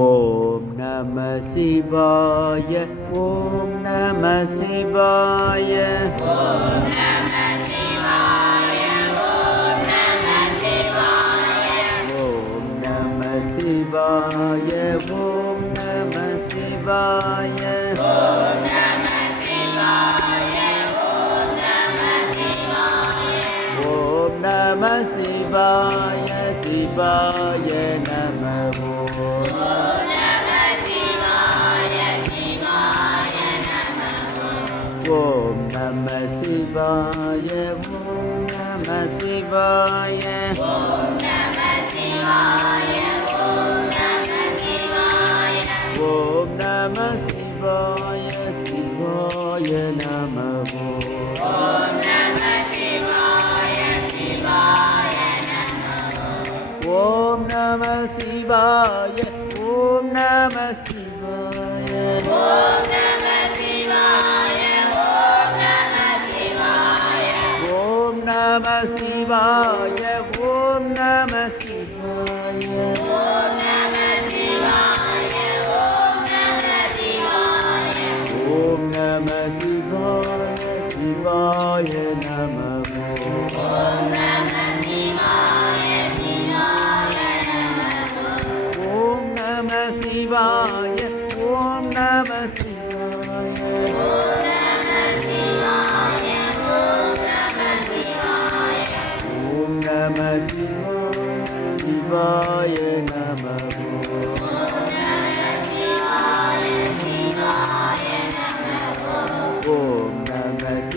ஓம் நம சிவாய ஓம் நம சிவாய. ஓம் நம சிவாய ஓம் நம சிவாய. ஓம் நம சிவாய சிவாய நம. ஓ ஓம் நம சிவாய ஓம் நம சிவாய ஓம் நம சிவாய சிவாய நம ஓம் ஓம் நம சிவாய ஓம் நம சிவாய namah Shivaya. Om namah Shivaya. Om namah Shivaya. Om namah Shivaya. Shivaya namah. Om namah Shivaya. Shivaya namah. Om namah Shivaya. Shivaya Namah.